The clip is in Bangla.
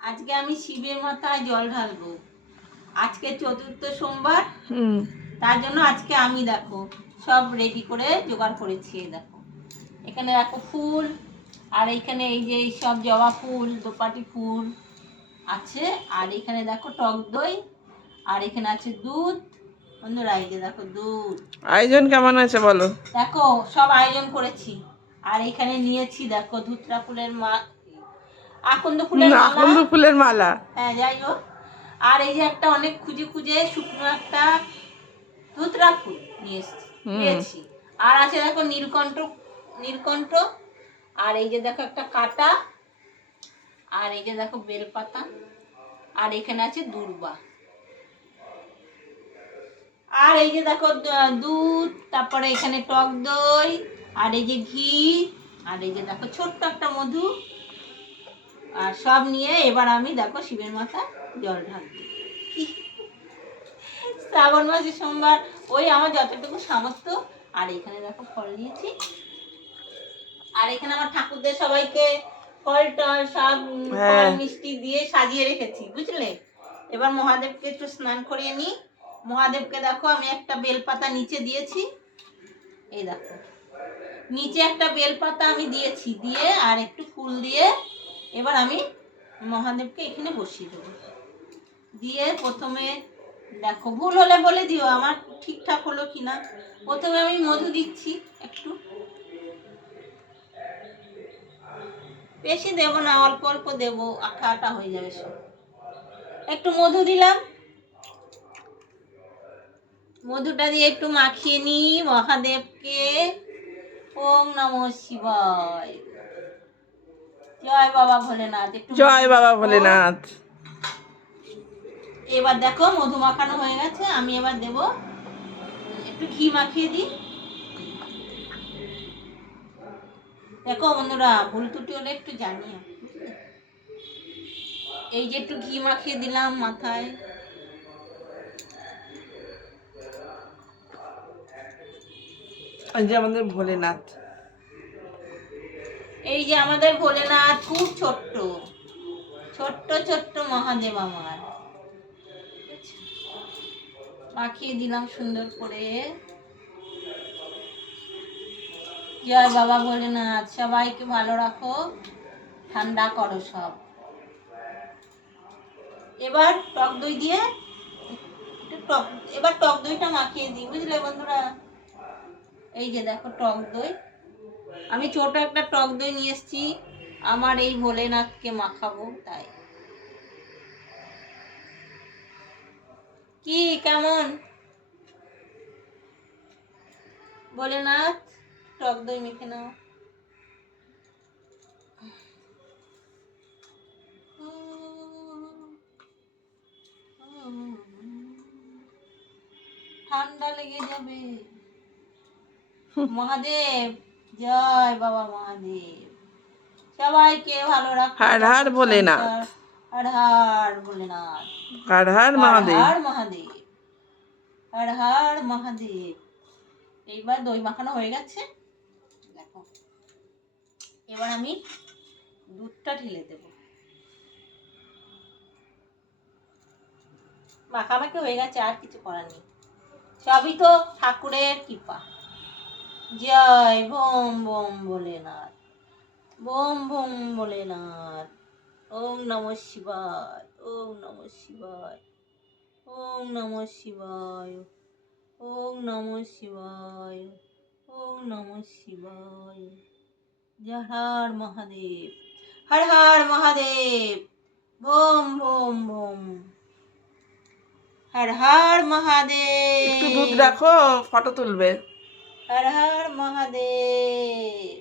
আজকে আমি শিবের মাথায় জল ঢালবো। আজকে চতুর্থ সোমবার, তার জন্য আজকে আমি দেখো সব রেডি করে জোগাড় করেছি। দেখো এখানে দেখো ফুল, আর এইখানে এই যে সব জবা ফুল, দোপাটি ফুল আছে, আর এখানে দেখো টক দই, আর এখানে আছে দুধ। বন্ধুরা এই যে দেখো দুধ। আয়োজন কেমন আছে বলো? দেখো সব আয়োজন করেছি। আর এখানে নিয়েছি দেখো ধুতরা ফুলের আকন্দ ফুলের মালা। হ্যাঁ যাই হোক। আর এই যে একটা অনেক খুঁজে খুঁজে শুকনো একটা ধুতরা ফুল নিয়েছি। আর আছে দেখো নীলকণ্ঠ, আর এই যে দেখো একটা কাটা, আর এই যে দেখো বেলপাতা, আর এখানে আছে দূর্বা, আর এই যে দেখো দুধ, তারপরে এখানে টক দই, আর এই যে ঘি, আর এই যে দেখো ছোট্ট একটা মধু। আর সব নিয়ে এবার আমি দেখো শিবের মাথায় জল ঢালবো। শ্রাবণ মাসে সোমবার, ওই আমার যতটুকু সামর্থ্য। আর এখানে দেখো ফল নিয়েছি, আর এখানে আমার ঠাকুরদের সবাইকে ফল টল সব ফল মিষ্টি দিয়ে সাজিয়ে রেখেছি, বুঝলে। এবার মহাদেবকে একটু স্নান করিয়ে নিই। মহাদেবকে দেখো আমি একটা বেলপাতা নিচে দিয়েছি, এই দেখো নিচে একটা বেলপাতা আমি দিয়েছি, দিয়ে আর একটু ফুল দিয়ে এবার আমি মহাদেবকে এখানে বসিয়ে দেবো। দিয়ে প্রথমে দেখো, ভুল হলে বলে দিও আমার ঠিকঠাক হলো কিনা। প্রথমে আমি মধু দিচ্ছি একটু, বেশি দেবো না, অল্প অল্প দেবো, আঠা আঠা হয়ে যাবে সব। একটু মধু দিলাম, মধুটা দিয়ে একটু মাখিয়ে নিই মহাদেবকে। ওম নমঃ শিবায়, জয় বাবা ভোলেনাথ। জয় বাবা ভোলেনাথ। এবার দেখো মধু মাখানো হয়ে গেছে, আমি এবার দেব একটু ঘি মাখিয়ে দিই। দেখো বন্ধুরা, ভুল ত্রুটি হলে একটু জানিও। এই যে একটু ঘি মাখিয়ে দিলাম মাথায়। এই যে আমাদের ভোলেনাথ, এই যে আমাদের ভোলেনাথ, খুব ছোট্ট ছোট্ট ছোট্ট মহাদেব আমার। মাখিয়ে দিলাম সুন্দর করে। জয় বাবা ভোলেনাথ, সবাইকে ভালো রাখো, ঠান্ডা করো সব। এবার টক দই দিয়ে এবার টক দইটা মাখিয়ে দিই, বুঝলে বন্ধুরা। এই যে দেখো টক দই, আমি ছোট একটা টক দই নিয়ে এসেছি আমার এই ভোলেনাথকে মাখাবো, তাই। কি কেমন ভোলেনাথ, টক দই মেখে নাও। ঠান্ডা লেগে যাবে। মহাদেব, জয় বাবা মহাদেব, সবাইকে ভালো রাখো। হর হর ভোলেনাথ, হর হর ভোলেনাথ, হর হর মহাদেব, হর মহাদেব, হর হর মহাদেব। এইবার দই মাখানো হয়ে গেছে, দেখো এবার আমি দুধটা ঢেলে দেব। মাখামাখি হয়ে গেছে, আর কিছু করার নেই, সবই তো ঠাকুরের কৃপা। জয় বোম বোম ভোলেনাথ, বোম বোম ভোলেনাথ। ওম নমঃ শিবায়, ওম নমঃ শিবায়, ওম নমঃ শিবায়, ওম নমঃ শিবায়, ওম নমঃ শিবায়। জয় হর Mahadev, Har Har Mahadev, bomb bomb bomb, Har Har Mahadev. একটু দুধ রাখো, ফটো তুলবে। হর হর মহাদেব।